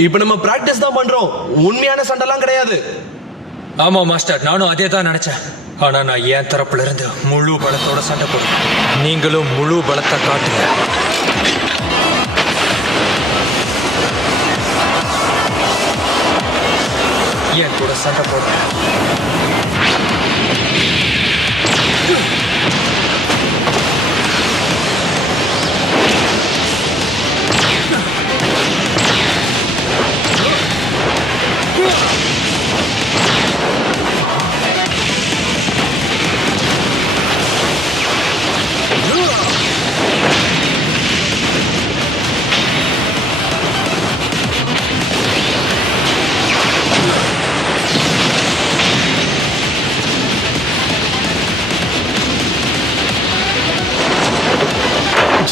இப்ப நம்ம பிராக்டிஸ் தான் பண்றோம், உண்மையான சண்டைலாம் கிடையாது. ஆமா மாஸ்டர், நானும் அதே தான் நினைச்சேன். ஆனா நான் என் தரப்புல இருந்து முழு பலத்தோட சண்டை போடுவேன். நீங்களும் முழு பலத்தை காட்டுங்க. என் கூட சண்டை போடுங்க.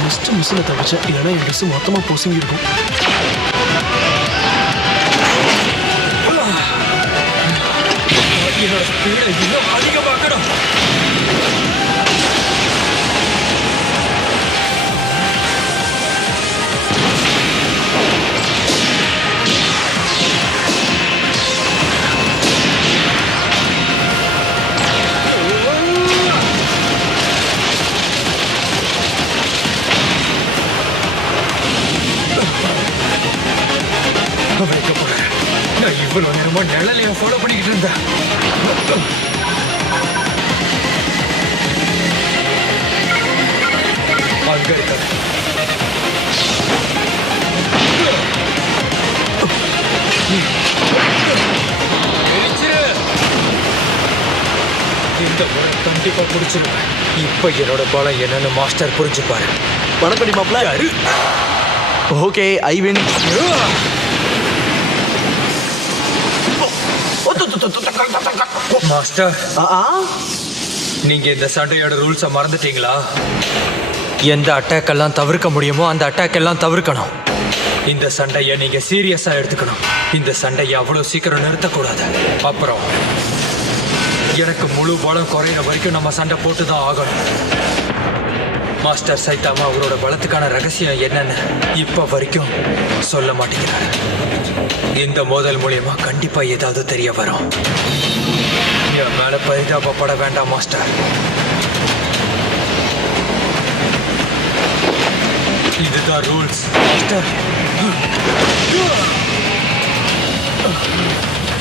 ஜஸ்ட் மிஸ்ஸில் தவிச்சேன், ஏன்னா என் ட்ரெஸ் மொத்தமாக பொசுங்கி இருக்கும். என்னோட ஸ்பீடை இன்னும் அதிகமாக்கணும். வைக்க போறேன். நான் இவ்வளவு நேரமா நிழலைய ஃபாலோ பண்ணிக்கிட்டு இருந்தேன். அங்க இருக்க இந்த முறை கண்டிப்பா புடிச்சிருவேன். இப்ப என்னோட பலம் என்னன்னு மாஸ்டர் புரிஞ்சுப்பாரு. வணக்கடி மாப்பிள்ள. ஓகே, ஐ வின். மாஸ்டர், நீங்க இந்த சண்டையோட ரூல்ஸை மறந்துட்டீங்களா? எந்த அட்டாக் எல்லாம் தவிர்க்க முடியுமோ அந்த அட்டாக் எல்லாம் தவிர்க்கணும். இந்த சண்டையை நீங்க சீரியஸா எடுத்துக்கணும். இந்த சண்டையை அவ்வளவு சீக்கிரம் நிறுத்தக்கூடாது. அப்புறம் எனக்கு முழு பலம் குறையிற வரைக்கும் நம்ம சண்டை போட்டுதான் ஆகணும். மாஸ்டர் சைதாமா அவரோட பலத்துக்கான ரகசியம் என்னன்னு இப்ப வரைக்கும் சொல்ல மாட்டேங்கிறாரு. இந்த மோதல் மூலியமா கண்டிப்பா ஏதாவது தெரிய வரும். என் மேல பரிதாபப்பட வேண்டாம் மாஸ்டர். இதுதான் ரூல்ஸ் மாஸ்டர்.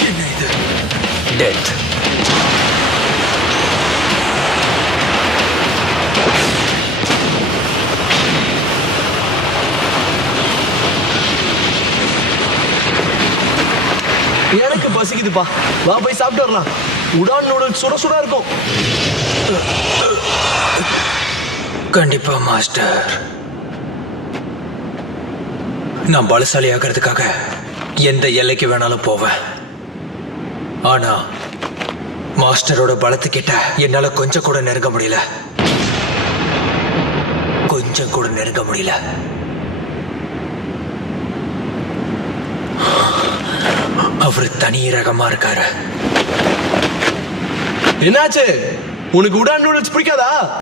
என்ன இது? டெத். எனக்கு பசிக்குதுப்பா, வா போய் சாப்பிட்டு வரலாம். உடான் நூடுல்ஸ் சுட சுட இருக்கும். கண்டிப்பா மாஸ்டர். நான் பலசாலி ஆகிறதுக்காக எந்த எல்லைக்கு வேணாலும் போவேன். ஆனா மாஸ்டரோட பலத்துக்கிட்ட என்னால கொஞ்சம் கூட நெருங்க முடியல. கொஞ்சம் கூட நெருங்க முடியல. அவர் தனி ரகமா இருக்காரு. என்னாச்சு? உனக்கு உடான் நூடுல்ஸ் பிடிக்காதா?